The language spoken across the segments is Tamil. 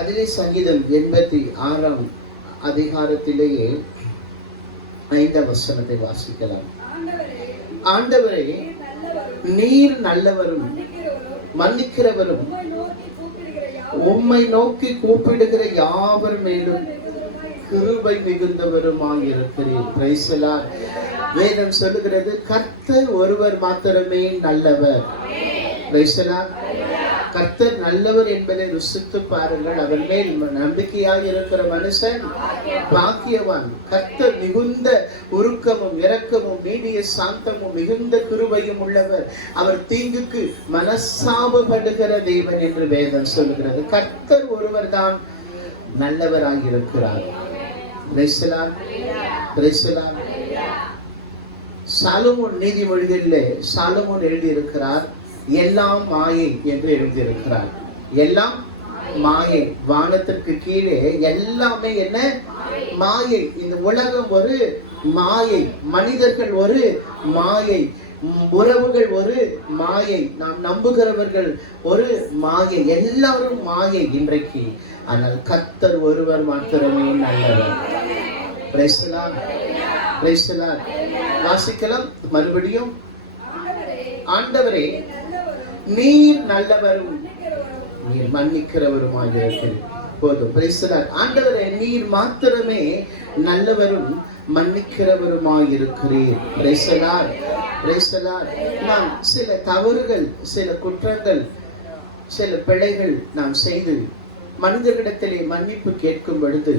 அதிலே சங்கீதம் 86 அதிகாரத்திலேயே 5 வசனத்தை வாசிக்கலாம். ஆண்டவரே, நீர் நல்லவரும் மன்னிக்கிறவரும் உம்மை நோக்கி கூப்பிடுகிற யாவர் மேலும் கிருபை மிகுந்தவருமாயிருக்கிறீர். Price the Lord. வேதம் சொல்லுகிறது, கர்த்தர் ஒருவர் மாத்திரமே நல்லவர். Praise the Lord. கர்த்தர் நல்லவர் என்பதை ருசித்து பாருங்கள். அவர் மேல் நம்பிக்கையாக இருக்கிற மனுஷன் பாக்கியவான். கர்த்தர் மிகுந்த உருக்கமும் இரக்கமும் நீடிய சாந்தமும் மிகுந்த கிருபையும் உள்ளவர். அவர் தீங்குக்கு மனஸ்தாபப்படுகிற தேவன் என்று வேதம் சொல்லுகிறது. கர்த்தர் ஒருவர் தான் நல்லவராயிருக்கிறார். சாலமோன் நீதிமொழிகளிலே சாலமோன் எழுதியிருக்கிறார், எல்லாம் மாயை என்று எழுதியிருக்கிறார். எல்லாம் மாயை. வானத்திற்கு கீழே எல்லாமே என்ன? மாயை. இந்த உலகம் ஒரு மாயை, மனிதர்கள் ஒரு மாயை, உறவுகள் ஒரு மாயை, நாம் நம்புகிறவர்கள் ஒரு மாயை, எல்லாரும் மாயை இன்றைக்கு. ஆனால் கர்த்தர் ஒருவர் மாத்திரமே நல்லவர். Praise the Lord. Praise the Lord. வாசிக்கலாம் மறுபடியும். ஆண்டவரே, நீர் நல்லவரும் நீர் மன்னிக்கிறவருமாயிருக்கிறீர். போதும். Praise the Lord. ஆண்டவரே, நீர் மாத்திரமே நல்லவரும் மன்னிக்கிறவருமாயிருக்கிறீர். Praise the Lord. Praise the Lord. நாம் சில தவறுகள், சில குற்றங்கள், சில பிழைகள் நாம் செய்து மனிதர்களிடத்திலே மன்னிப்பு கேட்கும் பொழுது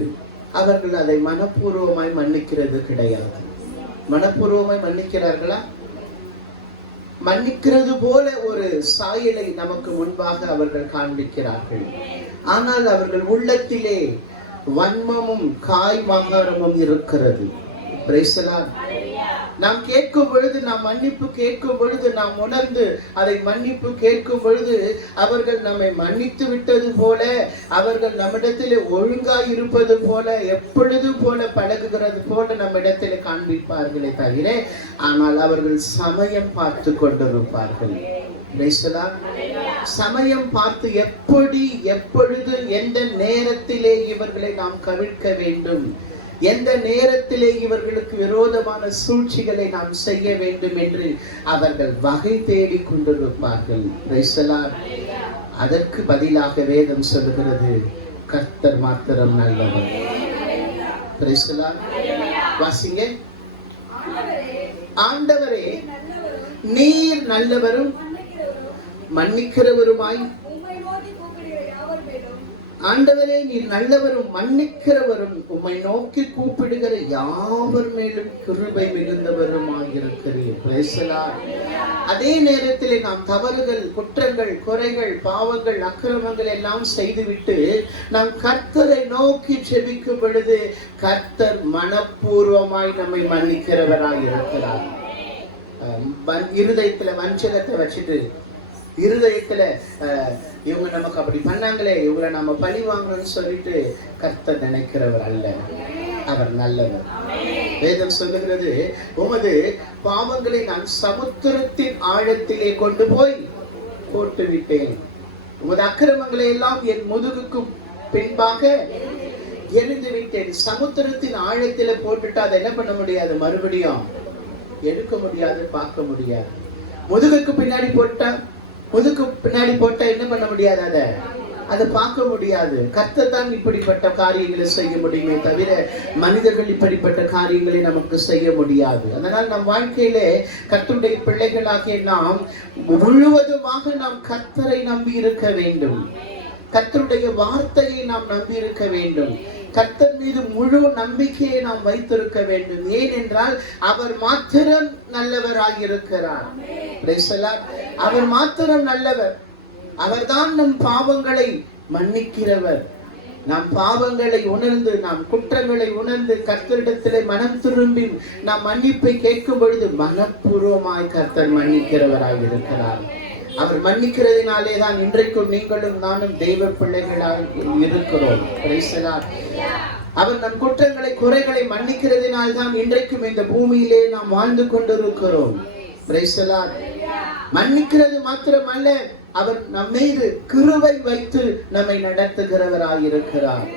அவர்கள் அதை மனப்பூர்வமாய் மன்னிக்கிறது கிடையாது. மனப்பூர்வமாய் மன்னிக்கிறார்களா? மன்னிக்கிறது போல ஒரு சாயலை நமக்கு முன்பாக அவர்கள் காண்பிக்கிறார்கள். ஆனால் அவர்கள் உள்ளத்திலே வன்மமும் காய் மகாரமும் இருக்கிறது. Price the Lord. நாம் கேட்கும் பொழுது, நாம் மன்னிப்பு கேட்கும் பொழுது, நாம் உணர்ந்து அதை மன்னிப்பு கேட்கும் பொழுது அவர்கள் நம்மை மன்னித்து விட்டது போல, அவர்கள் நம்மிடத்திலே ஒழுங்காய் இருப்பது போல, எப்பொழுது போல பழகுகிறது போல நம்மிடத்திலே காண்பிப்பார்களே தவிர, ஆனால் அவர்கள் சமயம் பார்த்து கொண்டிருப்பார்கள். சமயம் பார்த்து எப்படி, எப்பொழுது, எந்த நேரத்திலே இவர்களை நாம் கவிழ்க்க வேண்டும், எந்த நேரத்திலே இவர்களுக்கு விரோதமான சூழ்ச்சிகளை நாம் செய்ய வேண்டும் என்று அவர்கள் வகை தேடி கொண்டிருப்பார்கள். Price the Lord. அதற்கு பதிலாக வேதம் சொல்லுகிறது, கர்த்தர் மாத்திரம் நல்லவர். Praise the Lord. வாசிங்க. ஆண்டவரே, நீர் நல்லவரும் மன்னிக்கிறவருமாய். ஆண்டவரே, நீர் நல்லவரும் மன்னிக்கிறவரும் உம்மை நோக்கி கூப்பிடுகிற யாவர் மேலும் கிருபை மிகுந்தவருமாயிருக்கிறீர். Price the Lord. அதே நேரத்திலே நாம் தவறுகள், குற்றங்கள், குறைகள், பாவங்கள், அக்கிரமங்கள் எல்லாம் செய்துவிட்டு நாம் கர்த்தரை நோக்கி செபிக்கும் பொழுது கர்த்தர் மனப்பூர்வமாய் நம்மை மன்னிக்கிறவராய் இருக்கிறார். இருதயத்துல வஞ்சகத்தை வச்சுட்டு, இருதயத்துல இவங்க நமக்கு அப்படி பண்ணாங்களே, இவங்களை நம்ம பழி வாங்கணும்னு சொல்லிட்டு கர்த்தர் நினைக்கிறவர் அல்ல, அவர் நல்லவர். வேதம் சொல்லுகிறது, உமது பாவங்களை நான் சமுத்திரத்தின் ஆழத்திலே கொண்டு போய் போட்டு விட்டேன், உமது அக்கிரமங்களை எல்லாம் என் முதுகுக்கு பின்பாக எரிந்து விட்டேன். சமுத்திரத்தின் ஆழத்தில போட்டுட்டு அதை என்ன பண்ண முடியாது? மறுபடியும் எடுக்க முடியாது, பார்க்க முடியாது. முதுகுக்கு பின்னாடி போட்டா, முதுகு பின்னாடி போட்டா என்ன பண்ண முடியாது? அதை பார்க்க முடியாது. கர்த்தர் தான் இப்படிப்பட்ட காரியங்களை செய்ய முடியுமே தவிர மனிதர்கள் இப்படிப்பட்ட காரியங்களை நமக்கு செய்ய முடியாது. அதனால் நம் வாழ்க்கையிலே கர்த்தருடைய பிள்ளைகளாகிய நாம் முழுவதுமாக நாம் கர்த்தரை நம்பி இருக்க வேண்டும். கர்த்தருடைய வார்த்தையை நாம் நம்பி இருக்க வேண்டும். கர்த்தர் மீது முழு நம்பிக்கையை நாம் வைத்திருக்க வேண்டும். ஏனென்றால் அவர் மாத்திரம் நல்லவராக இருக்கிறார். அவர் மாத்திரம் நல்லவர். அவர்தான் நம் பாவங்களை மன்னிக்கிறவர். நாம் பாவங்களை உணர்ந்து, நாம் குற்றங்களை உணர்ந்து கர்த்தரிடத்திலே மனம் திரும்பி நாம் மன்னிப்பை கேட்கும் பொழுது மனப்பூர்வமாய் கர்த்தர் மன்னிக்கிறவராக இருக்கிறார். அவர் மன்னிக்கிறதுனாலே தான் இன்றைக்கும் நீங்களும் நானும் தெய்வ பிள்ளைகளாக இருக்கிறோம். அவர் நம் குற்றங்களை, குறைகளை மன்னிக்கிறதுனால் தான் இன்றைக்கும் இந்த பூமியிலே நாம் வாழ்ந்து கொண்டிருக்கிறோம். மன்னிக்கிறது மாத்திரமல்ல, அவர் நம்மீது கிருபை வைத்து நம்மை நடத்துகிறவராயிருக்கிறார்.